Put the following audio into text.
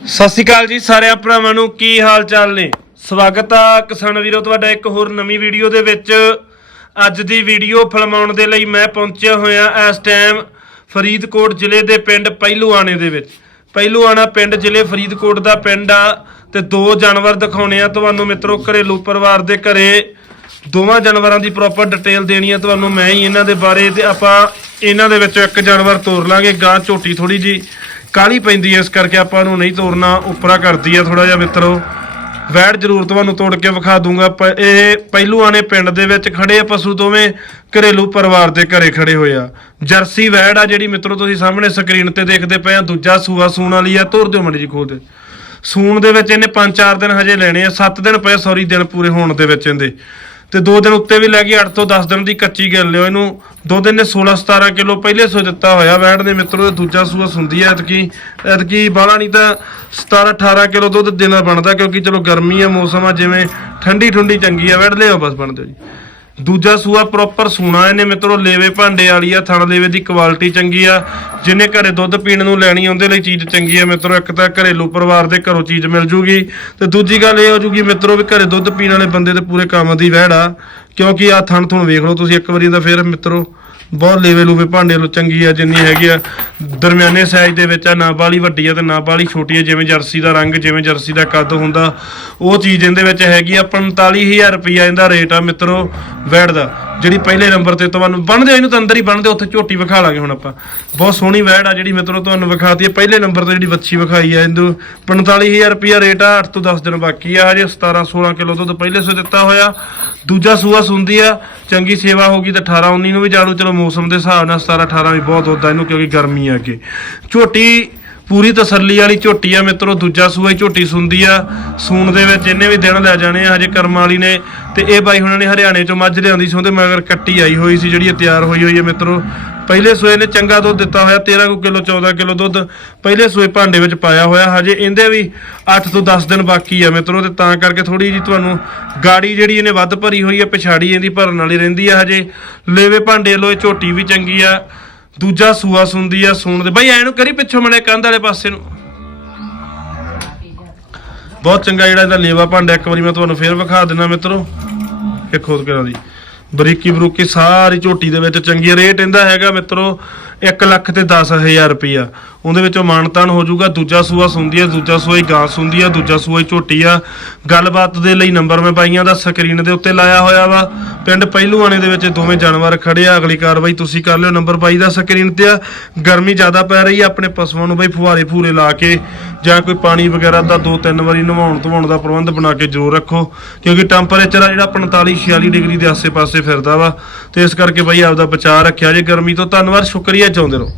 ਸਤਿ ਸ਼੍ਰੀ ਅਕਾਲ ਜੀ ਸਾਰਿਆਂ ਭਰਾਵਾਂ ਨੂੰ, ਕੀ ਹਾਲ ਚਾਲ ਨੇ? ਸਵਾਗਤ ਆ ਕਿਸਾਨ ਵੀਰੋ, ਤੁਹਾਡਾ ਇੱਕ ਹੋਰ ਨਵੀਂ ਵੀਡੀਓ ਦੇ ਵਿੱਚ। ਅੱਜ ਦੀ ਵੀਡੀਓ ਫਿਲਮਾਉਣ ਦੇ ਲਈ ਮੈਂ ਪਹੁੰਚਿਆ ਹੋਇਆ ਇਸ ਟਾਈਮ ਫਰੀਦਕੋਟ ਜ਼ਿਲ੍ਹੇ ਦੇ ਪਿੰਡ ਪਹਿਲੂਆਣੇ ਦੇ ਵਿੱਚ। ਪਹਿਲੂਆਣਾ ਪਿੰਡ ਜ਼ਿਲ੍ਹੇ ਫਰੀਦਕੋਟ ਦਾ ਪਿੰਡ ਆ ਤੇ ਦੋ ਜਾਨਵਰ ਦਿਖਾਉਣੇ ਆ ਤੁਹਾਨੂੰ ਮਿੱਤਰੋ, ਘਰੇਲੂ ਪਰਿਵਾਰ ਦੇ ਘਰੇ। ਦੋਵਾਂ ਜਾਨਵਰਾਂ ਦੀ ਪ੍ਰੋਪਰ ਡਿਟੇਲ ਦੇਣੀ ਆ ਤੁਹਾਨੂੰ ਮੈਂ ਹੀ ਇਹਨਾਂ ਦੇ ਬਾਰੇ ਤੇ ਆਪਾਂ ਇਹਨਾਂ ਦੇ ਵਿੱਚੋਂ ਇੱਕ ਜਾਨਵਰ ਤੋਰ ਲਾਂਗੇ, ਗਾਂ ਝੋਟੀ ਥੋੜੀ ਜੀ ਕਾਲੀ ਪੈਂਦੀ ਹੈ ਇਸ ਕਰਕੇ ਆਪਾਂ ਨੂੰ ਨਹੀਂ ਤੋਰਨਾ, ਉਪਰਾ ਕਰਦੀ ਆ ਥੋੜਾ ਜਿਹਾ ਮਿੱਤਰੋ। ਵੈੜ ਜ਼ਰੂਰ ਤੁਹਾਨੂੰ ਤੋੜ ਕੇ ਵਿਖਾ ਦੂੰਗਾ ਇਹ ਇਹ ਪਹਿਲੂਆਣੇ ਪਿੰਡ ਦੇ ਵਿੱਚ ਖੜੇ ਆ ਪਸ਼ੂ ਦੋਵੇਂ, ਘਰੇਲੂ ਪਰਿਵਾਰ ਦੇ ਘਰੇ ਖੜੇ ਹੋਏ ਆ। ਜਰਸੀ ਵੈੜ ਆ ਜਿਹੜੀ ਮਿੱਤਰੋ ਤੁਸੀਂ ਸਾਹਮਣੇ ਸਕਰੀਨ ਤੇ ਦੇਖਦੇ ਪਏ ਆ, ਦੂਜਾ ਸੂਆ ਸੂਣ ਵਾਲੀ ਆ, ਤੋਰ ਦਿਓ ਮੜੀ ਜੀ ਖੋਲ ਦੇ ਸੂਣ ਦੇ ਵਿੱਚ ਇਹਨੇ 5-4 ਦਿਨ ਹਜੇ ਲੈਣੇ ਆ 7 ਦਿਨ ਪਏ, ਸੌਰੀ, ਦਿਨ ਪੂਰੇ ਹੋਣ ਦੇ ਵਿੱਚ ਇਹਦੇ। ਤੇ 2 ਦਿਨ ਉੱਤੇ ਵੀ ਲੈ ਗਈ 8 ਤੋਂ 10 ਦਿਨ ਦੀ ਕੱਚੀ ਗੱਲ ਲਿਓ ਇਹਨੂੰ ਦੋ ਦਿਨ ਨੇ 16-17 ਕਿਲੋ ਪਹਿਲੇ ਸੋ ਦਿੱਤਾ ਹੋਇਆ ਵੈੜ ਦੇ ਮਿੱਤਰੋ, ਇਹ ਦੂਜਾ ਸੂਆ ਸੁੰਦੀ ਐ ਐਤਕੀ। ਐਤਕੀ ਬਾਹਲਾ ਨਹੀਂ ਤਾਂ 17-18 ਕਿਲੋ ਦੁੱਧ ਦੇਣਾ ਬਣਦਾ, ਕਿਉਂਕਿ ਚਲੋ ਗਰਮੀ ਆ, ਮੌਸਮ ਆ, ਜਿਵੇਂ ਠੰਡੀ ਠੁੰਡੀ ਚੰਗੀ ਆ। ਵੈੜ ਲਿਓ ਬਸ, ਬਣ ਦਿਓ ਜੀ। ਦੂਜਾ ਸੂਆ ਪ੍ਰੋਪਰ ਸੂਣਾ ਇਹਨੇ ਮਿੱਤਰੋ, ਲੇਵੇ ਭਾਂਡੇ ਵਾਲੀ ਆ, ਥਣ ਲੇਵੇ ਦੀ ਕੁਆਲਿਟੀ ਚੰਗੀ ਆ। ਜਿਹਨੇ ਘਰੇ ਦੁੱਧ ਪੀਣ ਨੂੰ ਲੈਣੀ ਉਹਦੇ ਲਈ ਚੀਜ਼ ਚੰਗੀ ਆ ਮਿੱਤਰੋ। ਇੱਕ ਤਾਂ ਘਰੇਲੂ ਪਰਿਵਾਰ ਦੇ ਘਰੋਂ ਚੀਜ਼ ਮਿਲ ਜੂਗੀ। ਤੇ ਦੂਜੀ ਗੱਲ ਇਹ ਹੋ ਜੂਗੀ ਮਿੱਤਰੋ ਵੀ ਘਰੇ ਦੁੱਧ ਪੀਣ ਵਾਲੇ ਬੰਦੇ ਤੇ ਪੂਰੇ ਕੰਮ ਦੀ ਵਹਿੜ ਆ। ਕਿਉਂਕਿ ਆ ਥਣ ਥਣ ਵੇਖ ਲਓ ਤੁਸੀਂ ਇੱਕ ਵਾਰੀ ਦਾ ਫਿਰ ਮਿੱਤਰੋ ਬਹੁਤ ਲੇਵੇ ਲੂਵੇ ਭਾਂਡੇ ਲੋ ਚੰਗੀ ਆ, ਜਿੰਨੀ ਹੈਗੀ ਆ। ਦਰਮਿਆਨੇ ਸਾਈਜ਼ ਦੇ ਵਿੱਚ ਆ, ਨਾ ਬਾਲੀ ਵੱਡੀ ਆ ਤੇ ਨਾ ਬਾਲੀ ਛੋਟੀ ਆ, ਜਿਵੇਂ ਜਰਸੀ ਦਾ ਰੰਗ, ਜਿਵੇਂ ਜਰਸੀ ਦਾ ਕੱਦ ਹੁੰਦਾ। ਉਹ ਚੀਜ਼ ਇਹਦੇ ਵਿੱਚ ਹੈਗੀ ਆ 45000 ਰੁਪਈਆ ਇਹਦਾ ਰੇਟ ਆ ਮਿੱਤਰੋ, ਵੈੜ ਦਾ। ਜਿਹੜੀ ਪਹਿਲੇ ਨੰਬਰ ਤੇ ਤੁਹਾਨੂੰ ਬਣਦੇ ਇਹਨੂੰ ਤਾਂ ਅੰਦਰ ਹੀ ਬਣਦੇ ਉੱਥੇ ਝੋਟੀ ਵਿਖਾ ਲਾਂਗੇ ਹੁਣ ਆਪਾਂ। ਬਹੁਤ ਸੋਹਣੀ ਵੈੜ ਆ ਜਿਹੜੀ ਮਿੱਤਰੋ ਤੁਹਾਨੂੰ ਵਿਖਾਤੀ ਹੈ ਪਹਿਲੇ ਨੰਬਰ ਤੇ ਜਿਹੜੀ ਵੱਛੀ ਵਿਖਾਈ ਆ, ਇਹਨੂੰ 45000 ਰੁਪਈਆ ਰੇਟ ਆ 8 ਤੋਂ 10 ਦਿਨ ਬਾਕੀ ਆ ਹਜੇ 17 16 ਕਿਲੋ ਤੋਂ ਪਹਿਲੇ ਸੋ ਦਿੱਤਾ ਹੋਇਆ। ਦੂਜਾ ਸੂਆ ਸੁੰਦੀ ਆ, ਚੰਗੀ ਸੇਵਾ ਹੋਗੀ ਤਾਂ 18 19 ਨੂੰ ਵੀ ਜਾਣੂ। ਚਲੋ ਮੌਸਮ ਦੇ ਹਿਸਾਬ ਨਾਲ 17 18 ਵੀ ਬਹੁਤ ਹੁੰਦਾ ਇਹਨੂੰ, ਕਿਉਂਕਿ ਗਰਮੀ ਆ ਕੇ ਝੋਟੀ ਪੂਰੀ ਤਸੱਲੀ ਵਾਲੀ ਝੋਟੀ ਆ ਮਿੱਤਰੋ, ਦੂਜਾ ਸੂਆ ਹੀ ਝੋਟੀ ਸੁੰਦੀ ਆ। ਸੂਣ ਦੇ ਵਿੱਚ ਇਹਨੇ ਵੀ ਦਿਨ ਲੈ ਜਾਣੇ ਆ ਹਜੇ ਕਰਮ ਵਾਲੀ ਨੇ ਤੇ ਇਹ ਬਾਈ ਹੁਣਾਂ ਨੇ ਹਰਿਆਣੇ ਚੋਂ ਮੱਝ ਲਿਆਂਦੀ ਸੀ, ਉਹਦੇ ਮਗਰ ਕੱਟੀ ਆਈ ਹੋਈ ਸੀ ਜਿਹੜੀ ਇਹ ਤਿਆਰ ਹੋਈ ਹੋਈ ਹੈ ਮਿੱਤਰੋ। ਪਹਿਲੇ ਸੂਏ ਨੇ ਚੰਗਾ ਦੁੱਧ ਦਿੱਤਾ ਹੋਇਆ 13 ਕੁ ਕਿਲੋ 14 ਕਿਲੋ ਦੁੱਧ ਪਹਿਲੇ ਸੂਏ ਭਾਂਡੇ ਵਿੱਚ ਪਾਇਆ ਹੋਇਆ, ਹਜੇ ਇਹਦੇ ਵੀ 8 ਤੋਂ 10 ਦਿਨ ਬਾਕੀ ਆ ਮਿੱਤਰੋ, ਤੇ ਤਾਂ ਕਰਕੇ ਥੋੜੀ ਜੀ ਤੁਹਾਨੂੰ ਗਾੜੀ ਜਿਹੜੀ ਇਹਨੇ ਵੱਧ ਭਰੀ ਹੋਈ ਆ, ਪਿਛਾੜੀ ਇਹਦੀ ਭਰਨ ਵਾਲੀ ਰਹਿੰਦੀ ਆ ਹਜੇ। ਲੇਵੇ ਭਾਂਡੇ ਲੋਏ ਝੋਟੀ ਵੀ ਚੰਗੀ ਆ। ਦੂਜਾ ਸੂਆ ਸੁੰਦੀ ਆ, ਸੂਣ ਦੇ। ਬਾਈ ਐ ਨੂੰ ਕਰੀ ਪਿੱਛੋਂ ਮੜੇ ਕੰਧ ਵਾਲੇ ਪਾਸੇ ਨੂੰ। ਬਹੁਤ ਚੰਗਾ ਜਿਹੜਾ ਇਹਦਾ ਲੇਵਾ ਭਾਂਡਾ, ਇੱਕ ਵਾਰੀ ਮੈਂ ਤੁਹਾਨੂੰ ਫੇਰ ਵਿਖਾ ਦਿੰਦਾ ਮਿੱਤਰੋ, ਇਹ ਖੋਦ ਕੇ ਦੀ। ਬਰੀਕੀ ਬਰੂਕੀ ਸਾਰੀ ਝੋਟੀ ਦੇ ਵਿੱਚ ਚੰਗੀ ਰੇਟ ਇਹਦਾ ਹੈਗਾ ਮਿੱਤਰੋ। 1 ਲੱਖ ਤੇ 10000 ਰੁਪਈਆ। ਉਹਦੇ ਵਿੱਚੋਂ ਮਾਨਤਾਨ ਹੋ ਜਾਊਗਾ, ਦੂਜਾ ਸੂਆ ਸੁੰਦੀ ਆ, ਦੂਜਾ ਸੂਆ ਹੀ ਗਾਂ ਸੁੰਦੀ ਆ, ਦੂਜਾ ਸੂਆ ਹੀ ਝੋਟੀ ਆ। ਗੱਲਬਾਤ ਦੇ ਲਈ ਨੰਬਰ ਮੈਂ ਬਾਈਆਂ ਦਾ ਸਕਰੀਨ ਦੇ ਉੱਤੇ ਲਾਇਆ ਹੋਇਆ ਵਾ। ਪਿੰਡ ਪਹਿਲੂਆਣੇ ਦੇ ਵਿੱਚ ਦੋਵੇਂ ਜਾਨਵਰ ਖੜੇ ਆ। ਅਗਲੀ ਕਾਰਵਾਈ ਤੁਸੀਂ ਕਰ ਲਿਓ। ਨੰਬਰ ਬਾਈ ਦਾ ਸਕਰੀਨ ਤੇ ਆ। ਗਰਮੀ ਜ਼ਿਆਦਾ ਪੈ ਰਹੀ ਆ। ਆਪਣੇ ਪਸ਼ੂਆਂ ਨੂੰ ਬਈ ਫੁਹਾਰੇ ਫੂਰੇ ਲਾ ਕੇ ਜਾਂ ਕੋਈ ਪਾਣੀ ਵਗੈਰਾ ਦਾ ਦੋ ਤਿੰਨ ਵਾਰੀ ਨਹਾਉਣ ਧਵਾਉਣ ਦਾ ਪ੍ਰਬੰਧ ਬਣਾ ਕੇ ਜ਼ਰੂਰ ਰੱਖੋ, ਕਿਉਂਕਿ ਟੈਂਪਰੇਚਰ ਆ ਜਿਹੜਾ 45 46 ਡਿਗਰੀ ਦੇ ਆਸੇ-ਪਾਸੇ ਫਿਰਦਾ ਵਾ। ਤੇ ਇਸ ਕਰਕੇ ਬਈ ਆਪਦਾ ਬਚਾਅ ਰੱਖਿਆ। ਜੇ ਗਰਮੀ ਤੋਂ ਧੰਨਵਾਦ, ਸ਼ੁਕਰੀਆ ਚਾਹੁੰਦੇ ਰਹੋ।